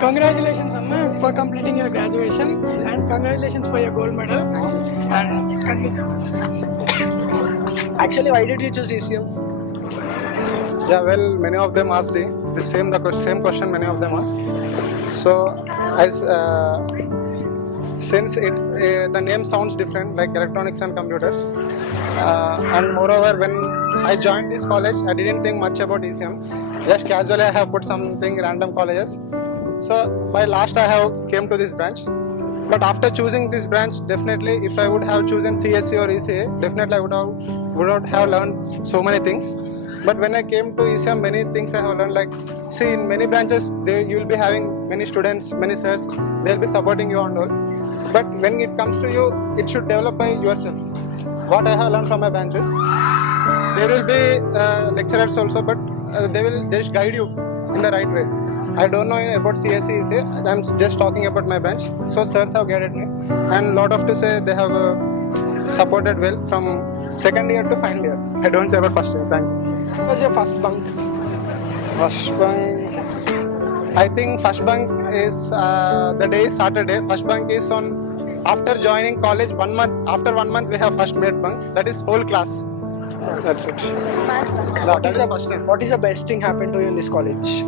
Congratulations, Anna, for completing your graduation, and congratulations for your gold medal. And Actually, why did you choose ECM? Yeah, well, many of them asked the same question many of them asked. So, as since the name sounds different, like electronics and computers, and moreover, when I joined this college, I didn't think much about ECM. Just casually, I have put something random colleges. So, by last, I have came to this branch. But after choosing this branch, definitely, if I would have chosen CSC or ECA, definitely I would not have learned so many things. But when I came to ECM, many things I have learned. Like, see, in many branches, you will be having many students, many sirs. They'll be supporting you and all. But when it comes to you, it should develop by yourself. What I have learned from my branches, there will be lecturers also, but they will just guide you in the right way. I don't know about CSC, ECA. I'm just talking about my branch. So sirs have guided me, and lot of to say they have supported well from second year to final year. I don't say about first year. Thank you. What was your first bunk? First bunk, I think first bunk is the day is Saturday. First bunk is on after joining college 1 month. After 1 month, we have first made bunk. That is whole class. That's it. What is the best thing happened to you in this college?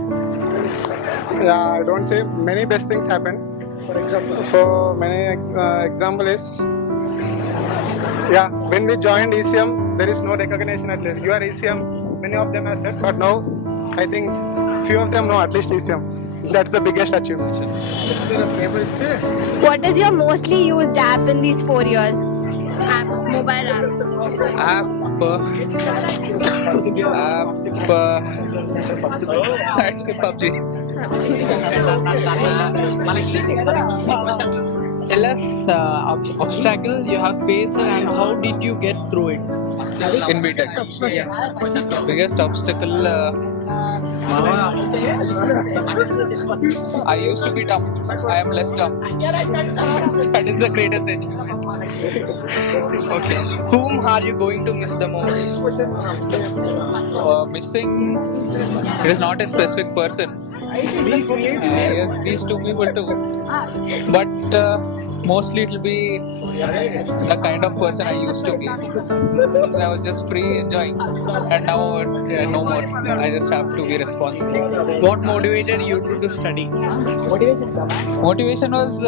Yeah, I don't say many best things happen. For example, So many example is, yeah, when we joined ECM, there is no recognition at least. You are ECM, many of them have said, but now I think few of them know at least ECM. That's the biggest achievement. What is your mostly used app in these 4 years? App, mobile app. I'd say PUBG. Tell us obstacle you have faced and how did you get through it? In BTech. Biggest obstacle. I used to be dumb. I am less dumb. That is the greatest achievement. okay. Whom are you going to miss the most? Missing. It is not a specific person. Yes, these two people too. But mostly it will be the kind of person I used to be. I was just free, enjoying, and now no more. I just have to be responsible. What motivated you to study? Motivation was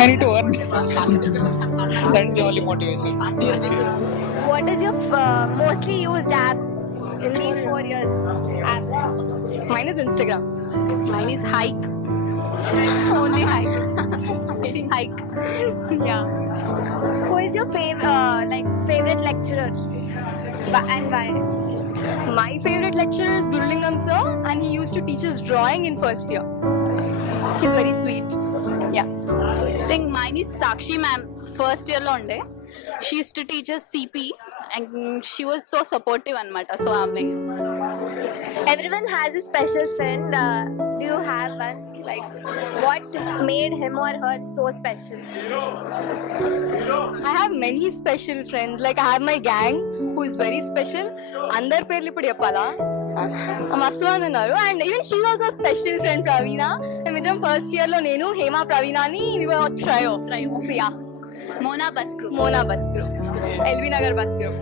I need to earn. That is the only motivation. What is your mostly used app in these 4 years? App. Mine is Instagram. Mine is Hike. Only Hike. Hike. Yeah. Who is your favorite lecturer? And why? My favorite lecturer is Gurulingam sir, and he used to teach us drawing in first year. He's very sweet. Yeah. I think mine is Sakshi ma'am. First year lo unde. She used to teach us CP and she was so supportive anamata. So Everyone has a special friend. Do you have one? Like, what made him or her so special? I have many special friends. Like I have my gang who is very special. Andar perlu ippudu cheppala. Maswan unnaru, and even she was a special friend, Praveena. Midam first year lo nenu Hema Praveena ni we were trio. So, yeah. Mona bus group. Mona bus group. LV Nagar bus group.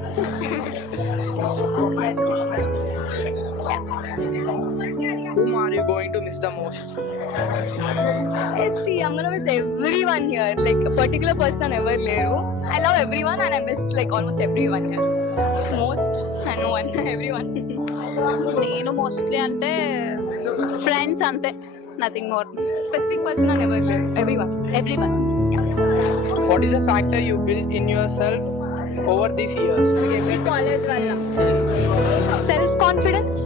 Whom are you going to miss the most? Let's see, I'm gonna miss everyone here. Like a particular person never leru. I love everyone and I miss like almost everyone here. Most and no one, everyone. నేను mostly అంటే friends అంతే, nothing more. Specific person I never leru. Everyone. What is the factor you built in yourself over these years? College valla. Self-confidence.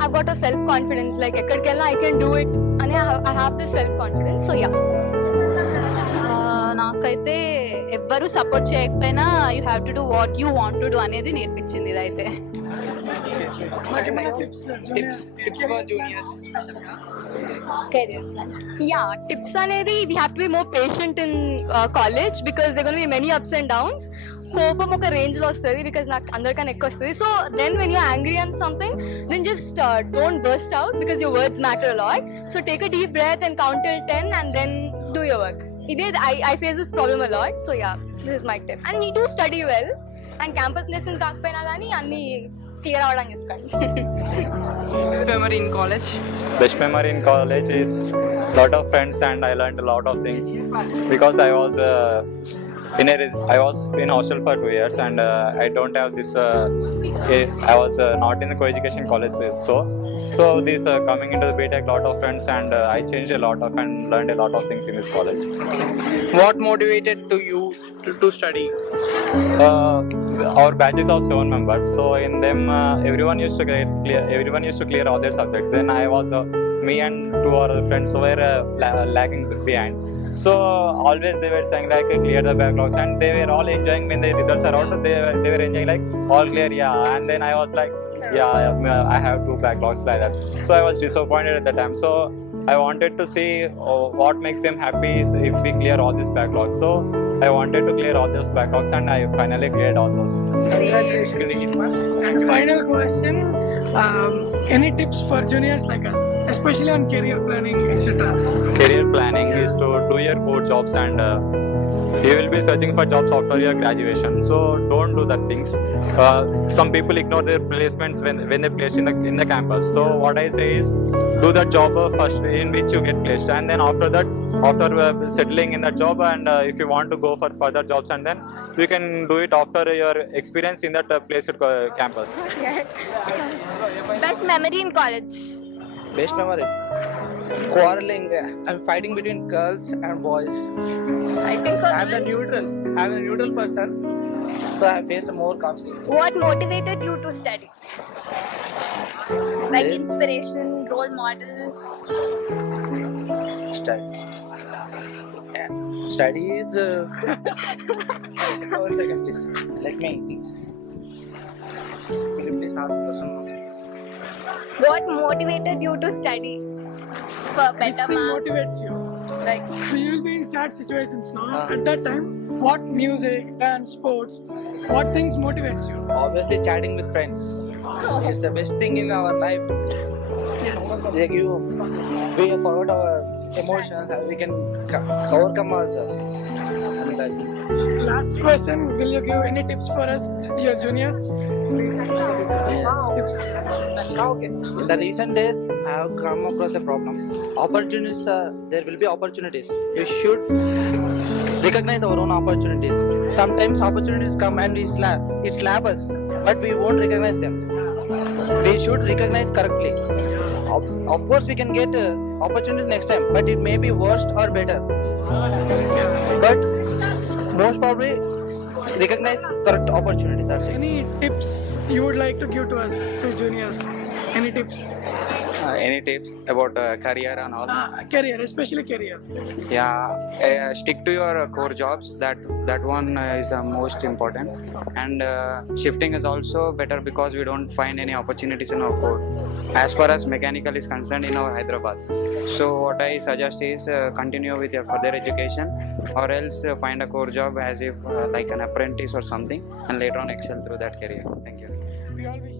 I've got a self-confidence. Like ekkadikella I can do it. And I have this self-confidence. So yeah. నాకైతే ఎవ్వరు support చేయకపోయినా you have to do what you want to do అనేది నేర్పించింది ఇదైతే. Tips for juniors. Yeah, tips అనేది we have to be more patient in college because there going to be many ups and downs. కోపం ఒక range లో వస్తుంది because నాకు అందరికన్నా ఎక్కువ వస్తుంది. So then when you're angry and something then just don't burst out because your words matter a lot. So take a deep breath and count till 10 and then do your work. ఇదే I face this problem a lot. So yeah, this is my tip. And you do study well and campus placements కాకపోయినా కానీ అన్ని clear అవ్వడానికి చూసుకోండి. Memory in college. Best memory in college is lot of friends and I learned a lot of things because I was in hostel for 2 years and I don't have this. I was not in the co-education college, so this coming into the BTech, lot of friends and I changed a lot of and learned a lot of things in this college. What motivated to you to study? Our batch is of 7 members, so in them everyone used to clear all their subjects. Then I was me and 2 other friends were lagging behind. So always they were saying like clear the backlogs and they were all enjoying when the results are out. They were enjoying like all clear, yeah. And then I was like, I have 2 backlogs like that. So I was disappointed at the time. So I wanted to see what makes them happy if we clear all these backlogs. So I wanted to clear all those backlogs and I finally cleared all those. Congratulations. And final question, any tips for juniors like us, especially on career planning, etc.? Career planning is to do your core jobs and you will be searching for jobs after your graduation. So don't do that things. Some people ignore their placements when they placed in the campus. So what I say is do that job first in which you get placed, and then after that, after settling in that job, and if you want to go for further jobs, and then you can do it after your experience in that place at campus. Best memory in college. Best memory. Quarreling and fighting between girls and boys. I think for I'm the neutral person, so I face more conflict. What motivated you to study? Like inspiration, role model. Study is. One second, please. Let me. Will you please ask question? What motivated you to study? For Which better thing marks. motivates you? Like So you will be in sad situations, no? At that time, what music, dance, sports, what things motivates you? Obviously, chatting with friends. It's the best thing in our life. Like we forget our emotions and we can overcome ourselves. Last question, will you give any tips for us, your juniors? Please. Tips. Okay. In the recent days, I have come across a problem. Opportunities, there will be opportunities. You should recognize our own opportunities. Sometimes opportunities come and it slap us, but we won't recognize them. We should recognize correctly. Of course, we can get opportunity next time, but it may be worst or better. But most probably, recognize correct opportunities. That's it. Any tips you would like to give to us, to juniors? Any tips? Any tips about career and all? Career, especially career. Yeah, stick to your core jobs. That one is the most important. And shifting is also better because we don't find any opportunities in our core. As far as mechanical is concerned in our Hyderabad. So what I suggest is continue with your further education, or else find a core job as if like an apprentice or something, and later on excel through that career. Thank you. We all wish